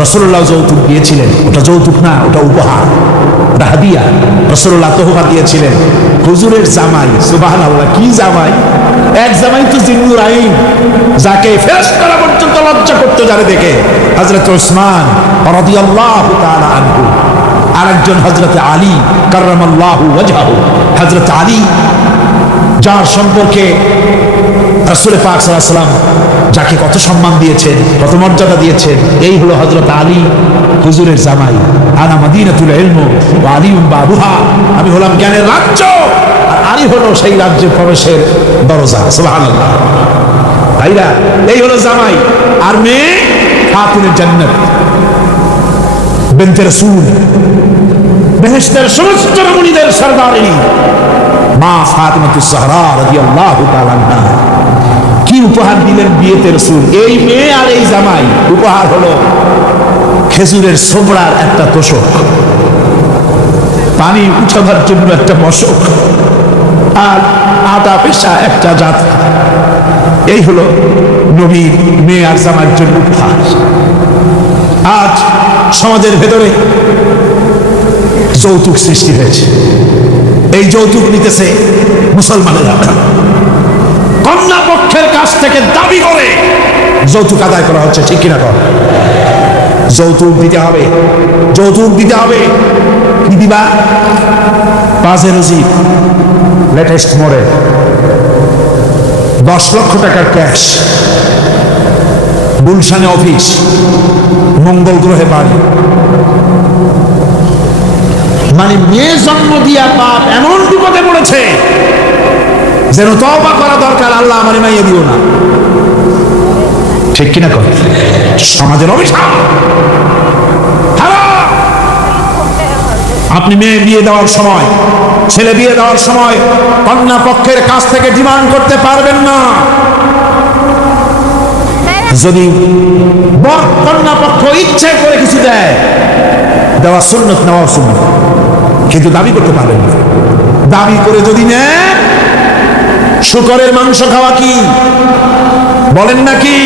রাসূলুল্লাহ যৌতুক দিয়েছিলেন, ওটা যৌতুক না, ওটা উপহার, ওটা হাদিয়া। রাসূলুল্লাহ তোহফা দিয়েছিলেন হুজুরের জামাই। সুবহানাল্লাহ, কি জামাই! এক জামাই তো জিন্নুর আইন, যাকে ফেরেশতারা পর্যন্ত লজ্জা করতে জানে দেখে, হযরত ওসমান রাদিয়াল্লাহু তাআলা আনহু। আরেকজন হযরত আলী কাররামাল্লাহু ওয়াজহাহু। হযরত আলী, যার সম্পর্কে রাসূল পাক সাল্লাল্লাহু আলাইহি ওয়াসাল্লাম যাকে কত সম্মান দিয়েছেন, কত মর্যাদা দিয়েছেন, এই হলো হযরত আলী হুজুরের জামাই। আনা মাদিনাতুল ইলম ওয়া আলিউম বাবুহা, আমি হলাম জ্ঞানের রাজ্য, আর আলী হলো সেই রাজ্যে প্রবেশের দরজা। সুবহানাল্লাহ। ভাইরা, এই হলো জামাই। আর মেয়ে খাতুনের জান্নাত, বিনতে রাসূল, বেহেশতের সমস্ত রমণীদের সরদারিনী মা ফাতিমাতুজ জাহরা রাদিয়াল্লাহু তাআলা আনহা। কি উপহার দিলেন বিয়েতে রাসূল! এই মেয়ে আর এই জামাই। উপহার হলো খেজুরের ছোবড়ার একটা তোষক, পানি উঠাবার জন্য একটা মশক, আর আটা পেশা একটা জাত। এই হলো নবীর মেয়ে আর জামাইয়ের জন্য উপহার। আজ সমাজের ভেতরে যৌতুক সৃষ্টি হয়েছে। এই যৌতুক নিতেছে মুসলমানেরা। কন্যা পক্ষের কাছ থেকে দাবি করে যৌতুক আদায় করা হচ্ছে, ঠিক কিনা কর? যৌতুক দিতে হবে, যৌতুক দিতে হবে। কি দিবা? পাজেরোজি লেটেস্ট মডেল, 10 লক্ষ টাকার ক্যাশ, গুলশানে অফিস, মঙ্গল গ্রহে বাড়ি। মানে মেয়ে জন্ম দিয়া বাপ এমন বিপদে পড়েছে যেন তওবা করা দরকার, আল্লাহ আমার মাইয়া দিও না। ঠিক কিনা কর? সমাজের অভিশাপ। আপনি মেয়ে বিয়ে দেওয়ার সময়, ছেলে বিয়ে দেওয়ার সময় কন্যা পক্ষের কাছ থেকে ডিমান্ড করতে পারবেন না। যদি কন্যা পক্ষ ইচ্ছে করে কিছু দেয়, দেওয়া সুন্নত, নেওয়া সুন্নত, কিন্তু দাবি করতে পারবেন না। দাবি করে যদি নেন, শুকরের মাংস খাওয়া কি? বলেন নাকি?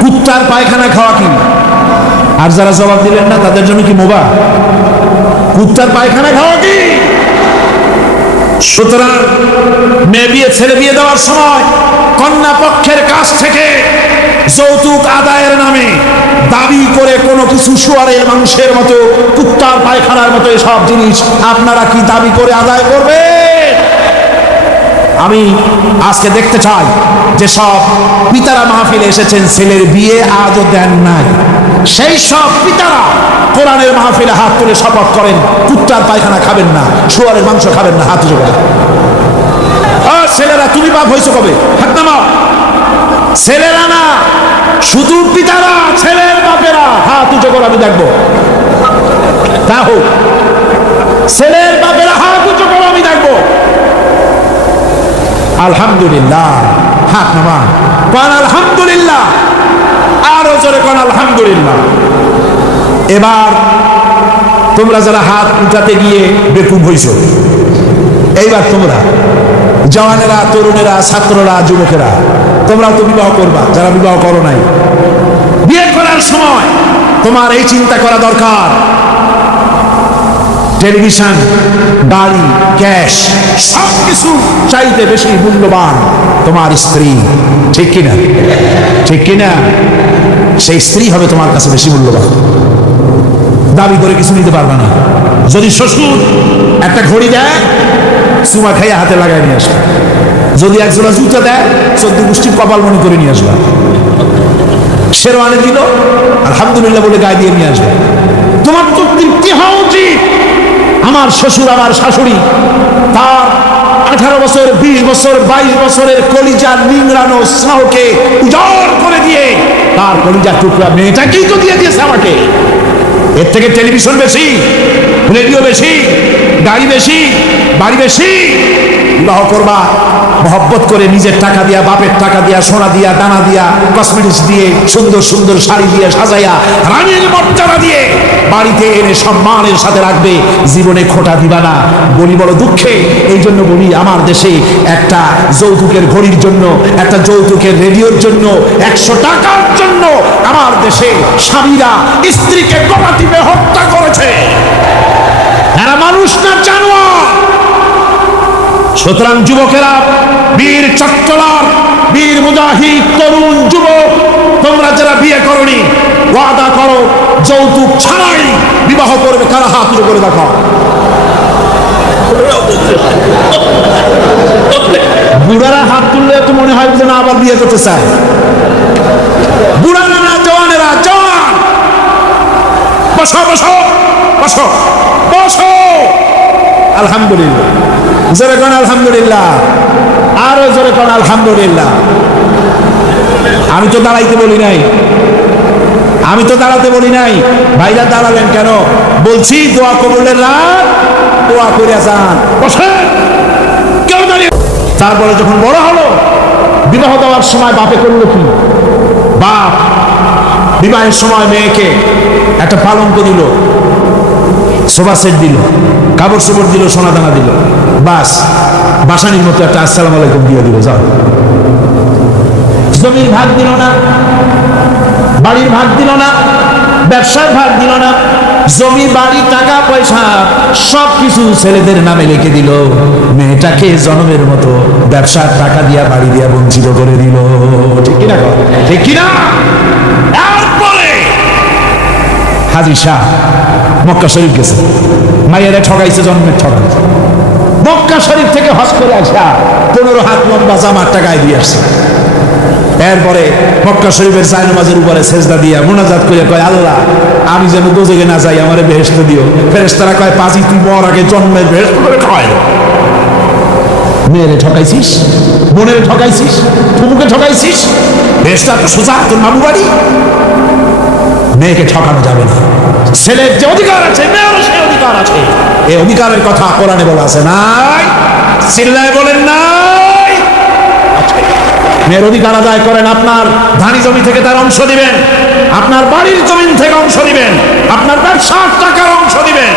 কুত্তার পায়খানা খাওয়া কি? আর যারা জবাব দিলেন না তাদের জন্য কি মোবা? কুত্তার পায়খানা খাওয়া কি? সুতরাং মেয়ে বিয়ে, ছেলে বিয়ে দেওয়ার সময় কন্যা পক্ষের কাছ থেকে যৌতুক আদায়ের নামে দাবি করে কোনো কিছু শুয়ারের মাংসের মতো, কুত্তার পায়খানার মতো এসব জিনিস আপনারা কি দাবি করে আদায় করবে? আমি আজকে দেখতে চাই যে সব পিতারা মাহফিলে এসেছেন, ছেলের বিয়ে আজও দেন নাই, সেই সব পিতারা কোরআনের মাহফিলে হাত তুলে শপথ করেন কুত্তার পায়খানা খাবেন না, শুয়ারের মাংস খাবেন না। হাত উঁচু করেন। ছেলেরা, তুমি বাপ হয়েছো কবে? হাত নামাও। ছেলেরা না, শুধু পিতারা, ছেলের বাপেরা হাত উঁচু করে আমি দেখবো। তা হোক, ছেলের বাপেরা হাত উঁচু করে আমি দেখবো। আলহামদুলিল্লাহ, হাত নামান, কোন আলহামদুলিল্লাহ, আরো জোরে কোন আলহামদুলিল্লাহ। এবার তোমরা যারা হাত উঠাতে গিয়ে বেকুব হইছো, এইবার তোমরা জওয়ানেরা, তরুণেরা, ছাত্ররা, যুবকেরা, তোমরা তো বিবাহ করবা, যারা বিবাহ করো নাই। বিয়ে করার সময় তোমার এই চিন্তা করা দরকার, টেলিভিশন, গাড়ি, ক্যাশ, সবকিছু চাইতে বেশি মূল্যবান তোমার স্ত্রী। ঠিক কিনা? ঠিক কিনা? সেই স্ত্রী হবে তোমার কাছে বেশি মূল্যবান। দাবি করে কিছু নিতে পারবে না। যদি শ্বশুর একটা ঘড়ি দেয়, চুমা খাইয়া হাতে লাগাই নিয়ে আসবে। যদি একজোড়া জুতা দেয়, 14 গোষ্ঠীর কপাল মনে করে নিয়ে আসবে। শেরওয়ানি দিল, আলহামদুলিল্লাহ বলে গায়ে দিয়ে নিয়ে আসবে। তোমার তো তৃপ্তি হওয়া উচিত। আমার শ্বশুর, আমার শাশুড়ি, তার 18 বছর, 20 বছর, 22 বছরের কলিজার নিংড়ানো স্নেহকে উজাড় করে দিয়ে তার কলিজার টুকরা মেয়েটাকেই তো দিয়ে দিয়েছে আমাকে। এর থেকে টেলিভিশন বেশি, রেডিও বেশি, গাড়ি বেশি, বাড়ি বেশি? বিবাহ করবা মহব্বত করে, নিজের টাকা দিয়া, বাপের টাকা দিয়া, সোনা দিয়া, দানা দিয়া, কসমেটিক্স দিয়ে, সুন্দর সুন্দর শাড়ি দিয়ে সাজাইয়া, রানীর মর্যাদা দিয়ে বাড়িতে এনে সম্মানের সাথে রাখবে, জীবনে খোঁটা দিবা না। বলি বড় দুঃখে, এই জন্য বলি আমার দেশে একটা যৌতুকের ঘড়ির জন্য, একটা যৌতুকের রেডিওর জন্য, 100 টাকার জন্য আমার দেশে স্বামীরা স্ত্রীকে গলা টিপে হত্যা করেছে। এরা মানুষ না জানোয়ার। সুতরাং যুবকেরা, বীর চট্টলার, বীর মুজাহিদ, তরুণ যুবক, তোমরা যারা বিয়ে করনি, ওয়াদা করো যৌতুক ছাড়াই বিবাহ করবে। কারা হাত উঁচু করে দেখো। বুড়ারা হাত তুললে তো মনে হয় যে না আবার বিয়ে করতে চায়। বুড়ারা না, জওয়ানেরা, জওয়ান, বসো বসো বসো বসো। আলহামদুলিল্লাহ, জোরে কোন আলহামদুলিল্লাহ, আরো জোরে কোন আলহামদুলিল্লাহ। আমি তো দাঁড়াইতে বলি নাই, আমি তো দাঁড়াতে বলি নাই। ভাইরা দাঁড়ালেন কেন? বলছি দোয়া কবুলের রাত, দোয়া করে যান, বসেন, কেউ দাঁড়িয়ে। তারপরে যখন বড় হলো, বিবাহ দেওয়ার সময় বাপে করলো কি? বাপ বিবাহের সময় মেয়েকে একটা পালঙ্ক দিল, সোফা সেট দিল, কাপড় চোপড় দিল, সোনা দানা দিল, বাস বাসানির মতো একটা আসসালামু আলাইকুম দিয়ে দিল, যাও। জমির ভাগ দিল না, বাড়ির ভাগ দিল না, ব্যবসার ভাগ দিল না, জমি বাড়ি টাকা পয়সা সবকিছু ছেলেদের নামে লিখে দিল। মেয়েটাকে জন্মের মতো ব্যবসার টাকা দিয়া বাড়ি দিয়া বঞ্চিত করে দিল। ঠিক কিনা? ঠিক কিনা? তারপরে হাজী শাহ মক্কা শরীফ গেছে, মায়েরা ঠকাইছে, জন্মের ঠকাইছে। মক্কা শরীফ থেকে হজ করে আসা 15 হাত লম্বা জামার টাকায় দিয়ে আসছে। এরপরে মক্কা শরীফের জায় নামাজের উপরে সেজদা দিয়া মুনাজাত করে কয়, আল্লাহ আমি যেন দোজখে না যাই, আমারে বেহেশত দিও। ফেরেশতারা কয়, পাজি তুই মর আগে জন্মের বেহেশত করে খাওয়াই। মেয়েরে ঠকাইছিস, বোনের ঠকাইছিস, ফুপুকে ঠকাইছিস, বেহেশত তো সোজা তোর মামু বাড়ি। মেয়েকে ঠকানো যাবে না। ছেলের যে অধিকার আছে, মেয়েরও সে অধিকার আছে। এই অধিকারের কথা কোরআনে বলা আছে, নাই? চিল্লায় বলেন নাই? মেয়ের অধিকার আদায় করেন। আপনার ধানি জমি থেকে তার অংশ দিবেন, আপনার বাড়ির জমিন থেকে অংশ দিবেন, আপনার ব্যবসার টাকার অংশ দিবেন।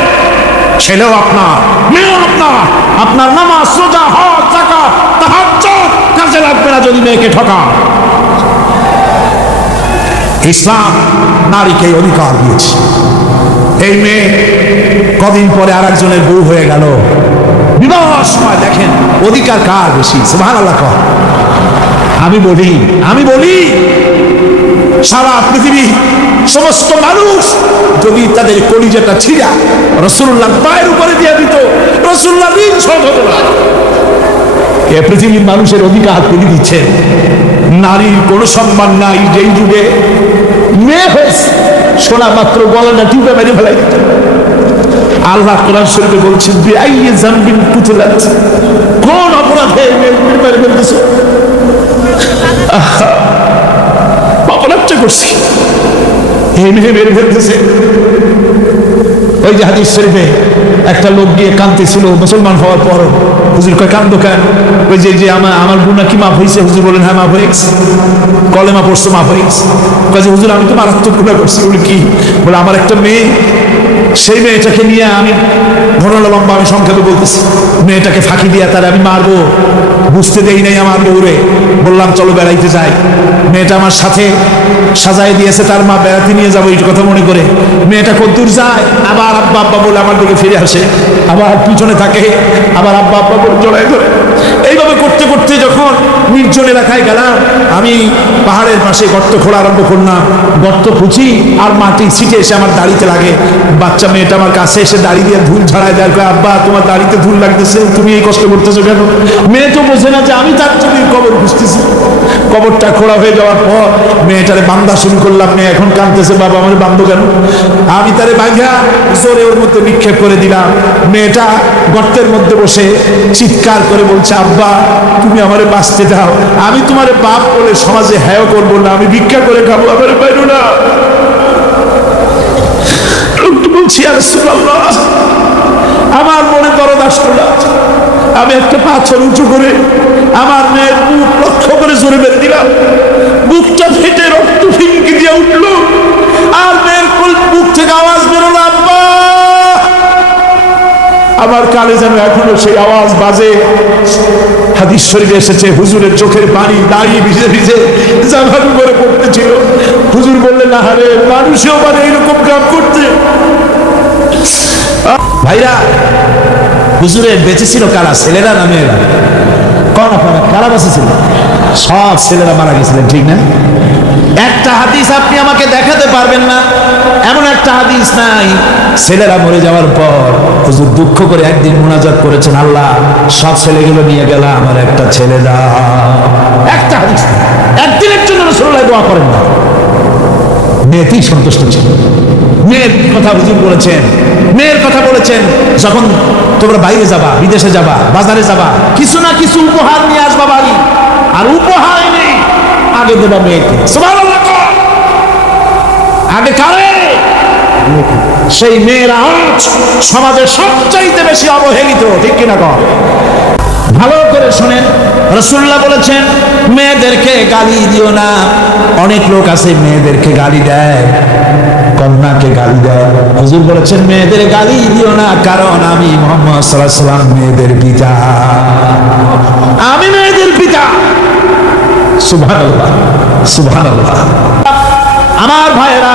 ছেলেও আপনার, মেয়েও আপনার। আপনার নামাজ, রোজা, হজ, যাকাত, তাহাজ্জুদ কাজে লাগবে না যদি মেয়েকে ঠকান। ইসলাম নারীকে অধিকার দিয়েছে। এই মেয়ে কদিন পরে আরেকজনের বউ হয়ে গেল। বিবাহের সময় দেখেন অধিকার কার বেশি? সুবহানাল্লাহ। আমি বলি সারা পৃথিবী সমস্ত মানুষ যদি তাদের কলিজাটা ছিঁড়া রাসূলুল্লাহ পায়ের উপরে দিয়ে দিত, রাসূলুল্লাহ ঋণ শোধ হতো না। এ পৃথিবীর মানুষের অধিকার তিনি দিচ্ছেন। নারীর কোনো সম্মান নাই। যেই যুগে মেয়ে হয়েছে, শোনা মাত্র গলাটা টিপে মেরে ফেলাই দিত। আল্লাহ কোরআন শরীফে বলছেন, বিআইয়ি যামবিন কুতিলাত, কোন অপরাধে মেরে ফেলতেছে? অপরাধটা করছি, এই মেয়ে মেরে ফেলতেছে। ওই যে হাদিস শরীফে একটা লোক গিয়ে কাঁদতেছিল মুসলমান হওয়ার পর। হুজুর কয়, কান্দো কেন? ওই যে আমার গুনাহ কি মাফ হয়েছে? হুজুর বলেন, হ্যাঁ মাফ হয়ে গেছে, কলেমা পড়ছো, মাফ হয়ে গেছে। কয় যে হুজুর আমি তো মারাত্মক গুনাহ করছি। বলে কি? বলে আমার একটা মেয়ে, সেই মেয়েটাকে নিয়ে আমি, ঘটনা লম্বা, আমি সংক্ষেপে বলতেছি, মেয়েটাকে ফাঁকি দিয়ে তার আমি মারবো, বুঝতে দেই নাই আমার বউরে। বললাম চলো বেড়াইতে যাই। মেয়েটা আমার সাথে সাজায় দিয়েছে, তার মা বেড়াতে নিয়ে যাবো এই কথা মনে করে। মেয়েটা কদ্দূর যায়, আবার আব্বা আব্বা বলে আমার দিকে ফিরে আসে, আবার পিছনে থাকে, আবার আব্বা আব্বা বলে জড়ায় ধরে। এইভাবে করতে করতে যখন নির্জন এলাকায় গেলাম, আমি পাহাড়ের পাশে গর্ত খোঁড়া আরম্ভ করলাম। গর্ত খুঁজি আর মাটি ছিটে এসে আমার দাড়িতে লাগে। বাচ্চা মেয়েটা আমার কাছে এসে দাড়ি দিয়ে ধুল ছাড়ায় দেয়, আব্বা তোমার দাড়িতে ধুল লাগতেছে, তুমি এই কষ্ট করতেছো কেন? মেয়ে তো বোঝে না যে আমি তার জন্য কবর খুঁজতেছি। কবরটা খোঁড়া হয়ে যাওয়ার পর মেয়েটারে বান্ধা শুরু করলাম। মেয়ে এখন কাঁদতেছে, বাবা আমার বান্ধব কেন? আমি তারে বাঁধা জোরে ওর মধ্যে নিক্ষেপ করে দিলাম। মেয়েটা গর্তের মধ্যে বসে চিৎকার করে বলছে, আব্বা তুমি আমারে বাঁচতে দাও, আমি তোমার বাপ বলে সমাজে হ্যাঁ করবো না, আমি ভিক্ষা করে খাবো, আমার বাইরো না। বলছি, আর রাসূলুল্লাহ আমার মনে দরদ আসতো না। আমি একটা পাথর উঁচু করে আমার মেয়ের মুখ লক্ষ্য করে জোরে বেঁধে দিলাম। বুকটা ফেটে রক্ত ফিনকি দিয়ে উঠলো, আর মেয়ের মুখ থেকে আওয়াজ বেরোলো, আমার কানে যেন এখনো সেই আওয়াজ বাজে। হাদিস শরীফে এসেছে হুজুরের চোখের পানি দাঁড়িয়ে ভিজে ভিজে জামার উপরে পড়তেছিল। হুজুর বললেন, আহারে, মানুষেও মানে এরকম কাম করতে। ভাইরা, হুজুরের বেঁচে ছিল কারা? ছেলেরা না মেয়েরা? কোন আপনারা কারা বেঁচে ছিল? সব ছেলেরা মারা গেছিলেন, ঠিক না? একটা হাদিস আপনি আমাকে দেখাতে পারবেন না, এমন একটা হাদিস নাই ছেলেরা মরে যাওয়ার পর হুজুর দুঃখ করে একদিন মুনাজাত করেছেন, আল্লাহ সব ছেলেগুলো নিয়ে গেলাম, আমার একটা ছেলে দাও। একটা হাদিস নাই। একদিনের জন্য রাসূলুল্লাহ দোয়া করেন না, মেয়েতেই সন্তুষ্ট ছিল। মেয়ের কথা হুজুর বলেছেন, মেয়ের কথা বলেছেন, যখন তোমরা বাইরে যাবা, বিদেশে যাবা, বাজারে যাবা, কিছু না কিছু উপহার নিয়ে আসবা বাড়ি, আর উপহার নেই আগে দেবা মেয়েকে। সুবহানাল্লাহ। আগে কারে? সেই মেয়েরা আজ সমাজের সবচাইতে বেশি অবহেলিত, ঠিক কিনা কর? ভালো করে শোনেন, রাসূলুল্লাহ বলেছেন মেয়েদেরকে গালি দিও না। অনেক লোক আছে মেয়েদেরকে গালি দেয়, কন্যাকে গালি দেয়। হুজুর বলেছেন মেয়েদের গালি দিও না, কারণ আমি মুহাম্মদ সাল্লাল্লাহু আলাইহি ওয়াসাল্লাম মেয়েদের পিতা, আমি মেয়েদের পিতা। সুবহানাল্লাহ, সুবহানাল্লাহ। আমার ভাইয়েরা,